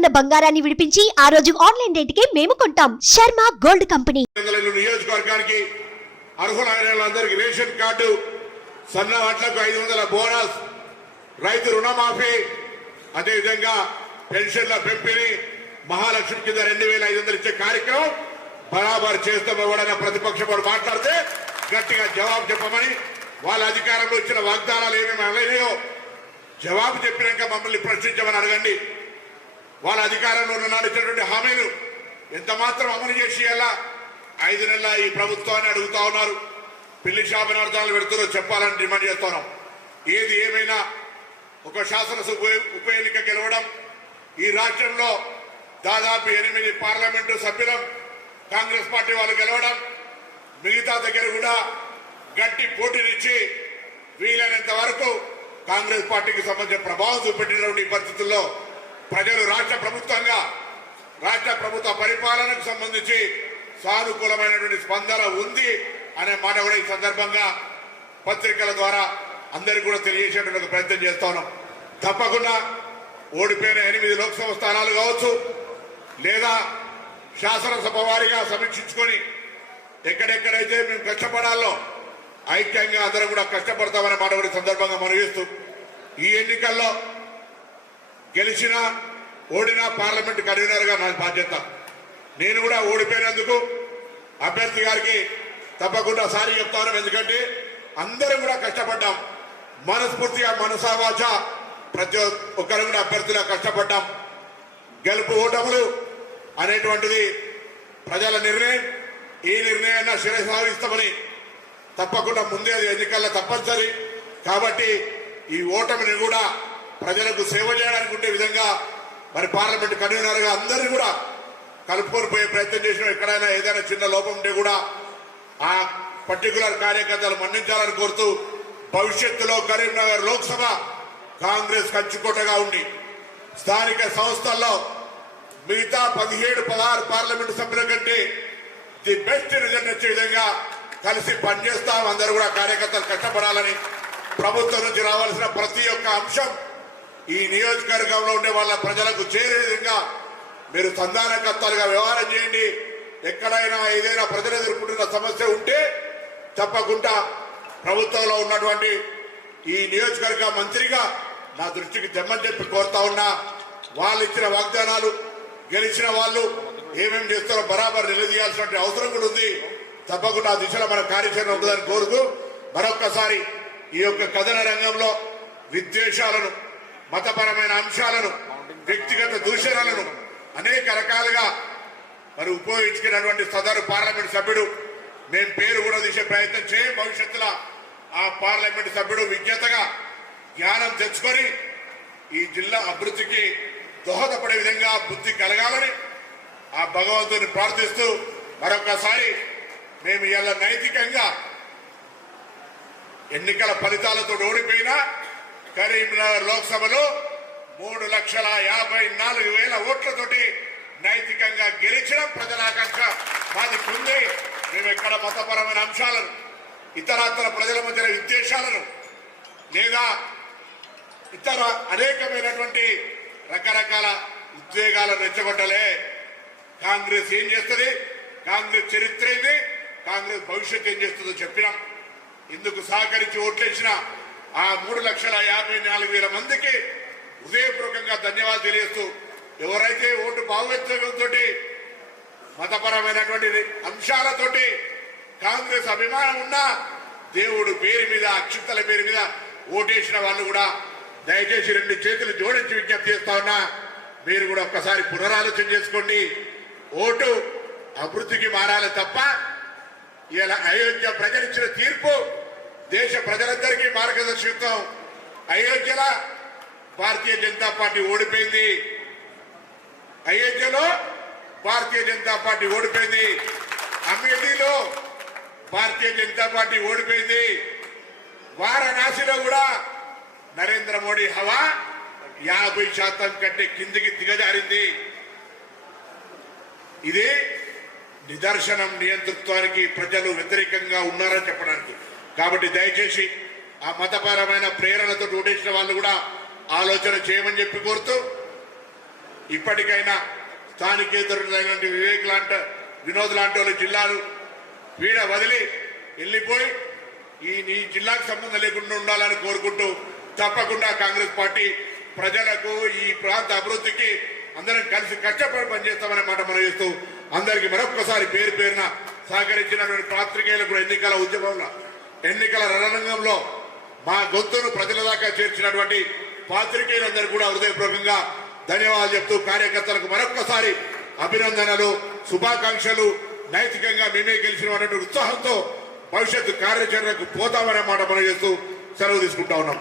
ఉన్న బంగారాన్ని విడిపించి ఆ రోజు ఆన్లైన్ రేటుకే మేము కొంటాం. Sharma gold company. నియోజకవర్గానికి అర్హులైన రేషన్ కార్డు సన్న వడ్లకు ఐదు వందల బోనస్ రైతు రుణమాఫీ అదేవిధంగా పెన్షన్ల పెంపిణీ మహాలక్ష్మి కింద రెండు వేల ఐదు వందలు ఇచ్చే కార్యక్రమం బరాబర్ చేస్తామో కూడా ప్రతిపక్షం వాడు మాట్లాడితే గట్టిగా జవాబు చెప్పమని వాళ్ళ అధికారంలో ఇచ్చిన వాగ్దానాలు ఏమేమి అవేనాయో జవాబు చెప్పినాక మమ్మల్ని ప్రశ్నించమని అడగండి. వాళ్ళ అధికారంలో ఉన్నాడు ఇచ్చినటువంటి హామీలు ఎంత మాత్రం అమలు చేసి ఎలా ఐదు నెలల ఈ ప్రభుత్వాన్ని అడుగుతా ఉన్నారు. పెళ్ళి శాపనార్థాలు పెడుతున్నారు చెప్పాలని డిమాండ్ చేస్తున్నాం. ఏది ఏమైనా ఒక శాసనసభ ఉప ఎన్నిక గెలవడం ఈ రాష్ట్రంలో దాదాపు ఎనిమిది పార్లమెంటు సభ్యులం కాంగ్రెస్ పార్టీ వాళ్ళు గెలవడం మిగతా దగ్గర కూడా గట్టి పోటీనిచ్చి వీలైనంత వరకు కాంగ్రెస్ పార్టీకి సంబంధించిన ప్రభావం చూపెట్టినటువంటి పరిస్థితుల్లో ప్రజలు రాష్ట్ర ప్రభుత్వంగా రాష్ట్ర ప్రభుత్వ పరిపాలనకు సంబంధించి సానుకూలమైనటువంటి స్పందన ఉంది అనే మాట కూడా ఈ సందర్భంగా పత్రికల ద్వారా అందరికీ కూడా తెలియజేసేటువంటి ప్రయత్నం చేస్తా ఉన్నాం. తప్పకుండా ఓడిపోయిన ఎనిమిది లోక్సభ స్థానాలు కావచ్చు లేదా శాసనసభ వారిగా సమీక్షించుకొని ఎక్కడెక్కడైతే మేము కష్టపడాలో ఐక్యంగా అందరం కూడా కష్టపడతామనే మాట కూడా సందర్భంగా మనవిస్తూ ఈ ఎన్నికల్లో గెలిచిన ఓడిన పార్లమెంట్ కన్వీనర్గా నా బాధ్యత. నేను కూడా ఓడిపోయినందుకు అభ్యర్థి గారికి తప్పకుండా సారి చెప్తాను. ఎందుకంటే అందరం కూడా కష్టపడ్డాం. మనస్ఫూర్తిగా మనసావాచ ప్రతి ఒక్కరు కూడా అభ్యర్థిగా కష్టపడ్డాం. గెలుపు ఓటములు అనేటువంటిది ప్రజల నిర్ణయం. ఈ నిర్ణయాన్ని శిరసావిస్తామని తప్పకుండా ముందే అది ఎన్నికల్లో తప్పనిసరి. కాబట్టి ఈ ఓటమిని కూడా ప్రజలకు సేవ చేయడానికి ఉండే విధంగా మరి పార్లమెంట్ కన్వీనర్గా అందరినీ కూడా కలుపుకొని పోయే ప్రయత్నం చేసిన ఎక్కడైనా ఏదైనా చిన్న లోపం ఉంటే కూడా ఆ పర్టికులర్ కార్యకర్తలు మన్నించాలని కోరుతూ భవిష్యత్తులో కరీంనగర్ లోక్సభ కాంగ్రెస్ కంచుకోటగా ఉండి స్థానిక సంస్థల్లో మిగతా పదిహేడు పదహారు పార్లమెంటు సభ్యుల కంటే ది బెస్ట్ రిజల్ట్ వచ్చే విధంగా కలిసి పనిచేస్తాం. అందరూ కూడా కార్యకర్తలు కష్టపడాలని ప్రభుత్వం నుంచి రావాల్సిన ప్రతి ఒక్క అంశం ఈ నియోజకవర్గంలో ఉండే వాళ్ళ ప్రజలకు చేరే విధంగా మీరు సంధానకర్తలుగా వ్యవహారం చేయండి. ఎక్కడైనా ఏదైనా ప్రజలు ఎదుర్కొంటున్న సమస్య ఉంటే తప్పకుండా ప్రభుత్వంలో ఉన్నటువంటి ఈ నియోజకవర్గ మంత్రిగా నా దృష్టికి తెమ్మని చెప్పి కోరుతా ఉన్నా. వాళ్ళు ఇచ్చిన వాగ్దానాలు గెలిచిన వాళ్ళు ఏమేమి చేస్తారో బరాబర్ నిలదీయాల్సినటువంటి అవసరం కూడా ఉంది. తప్పకుండా ఆ దిశలో మన కార్యాచరణ ఉంటుందని కోరుతూ మరొక్కసారి ఈ యొక్క కథన రంగంలో విద్వేషాలను మతపరమైన అంశాలను వ్యక్తిగత దూషణలను అనేక రకాలుగా మరి ఉపయోగించుకున్నటువంటి సదరు పార్లమెంట్ సభ్యుడు. మేము పేరు కూడా తీసే ప్రయత్నం చేయం. భవిష్యత్తులో ఆ పార్లమెంట్ సభ్యుడు విజ్ఞతగా జ్ఞానం తెచ్చుకొని ఈ జిల్లా అభివృద్ధికి దోహదపడే విధంగా బుద్ధి కలగాలని ఆ భగవంతుని ప్రార్థిస్తూ మరొకసారి మేము ఇలా నైతికంగా ఎన్నికల ఫలితాలతో ఓడిపోయినా కరీంనగర్ లోక్సభలో మూడు లక్షల యాభై నాలుగు వేల ఓట్లతోటి నైతికంగా గెలిచిన ప్రజల ఆకాంక్ష మాది ఉంది మేము ఎక్కడ మతపరమైన అంశాలను ఇతరాతర ప్రజల మధ్య విద్వేషాలను లేదా ఇతర అనేకమైనటువంటి రకరకాల ఉద్వేగాలను రెచ్చగొట్టలే. కాంగ్రెస్ ఏం చేస్తుంది? కాంగ్రెస్ చరిత్ర ఏంది? కాంగ్రెస్ భవిష్యత్తు ఏం చేస్తుందో చెప్పినాం. ఇందుకు సహకరించి ఓట్లేసిన ఆ మూడు లక్షల యాభై నాలుగు వేల మందికి హృదయపూర్వకంగా ధన్యవాదాలు తెలియస్తూ ఎవరైతే ఓటు భావోద్వేగంతో మతపరమైనటువంటి అంశాలతోటి కాంగ్రెస్ అభిమానం ఉన్నా దేవుడు పేరు మీద అక్షింతల పేరు మీద ఓటేసిన వాళ్ళు కూడా దయచేసి రెండు చేతులు జోడించి విజ్ఞప్తి చేస్తా ఉన్నా మీరు కూడా ఒక్కసారి పునరాలోచన చేసుకోండి. ఓటు అభివృద్ధికి మారాలి తప్ప ఇలా అయోధ్య ప్రజలిచ్చిన తీర్పు దేశ ప్రజలందరికీ మార్గదర్శకత్వం. అయోధ్యలో భారతీయ జనతా పార్టీ ఓడిపోయింది. అయోధ్యలో భారతీయ జనతా పార్టీ ఓడిపోయింది. అమేఠీలో భారతీయ జనతా పార్టీ ఓడిపోయింది. వారణాసిలో కూడా నరేంద్ర మోడీ హవా యాభై శాతం కంటే కిందికి దిగజారింది. ఇది నిదర్శనం నియంతృత్వానికి ప్రజలు వ్యతిరేకంగా ఉన్నారని చెప్పడానికి. కాబట్టి దయచేసి ఆ మతపరమైన ప్రేరణతో ఓటేసిన వాళ్ళు కూడా ఆలోచన చేయమని చెప్పి కోరుతూ ఇప్పటికైనా స్థానికేతరులైనటువంటి వివేక్ లాంటి వినోద్ లాంటి వాళ్ళు జిల్లాలు వీడ వదిలి వెళ్ళిపోయి ఈ ఈ జిల్లాకు సంబంధం లేకుండా ఉండాలని కోరుకుంటూ తప్పకుండా కాంగ్రెస్ పార్టీ ప్రజలకు ఈ ప్రాంత అభివృద్ధికి అందరం కలిసి కష్టపడి పనిచేస్తామనే మాట మనం చేస్తూ అందరికీ మరొక్కసారి పేరు పేరున సహకరించినటువంటి పాత్రికేయులకు ఎన్నికల ఉద్యమంలో ఎన్నికల రణరంగంలో మా గొంతును ప్రజల దాకా చేర్చినటువంటి పాత్రికేయులందరూ కూడా హృదయపూర్వకంగా ధన్యవాదాలు చెప్తూ కార్యకర్తలకు మరొక్కసారి అభినందనలు శుభాకాంక్షలు నైతికంగా మేమే గెలిచినటువంటి ఉత్సాహంతో భవిష్యత్తు కార్యాచరణకు పోతామనే మాట మనం చేస్తూ సెలవు తీసుకుంటా ఉన్నాం.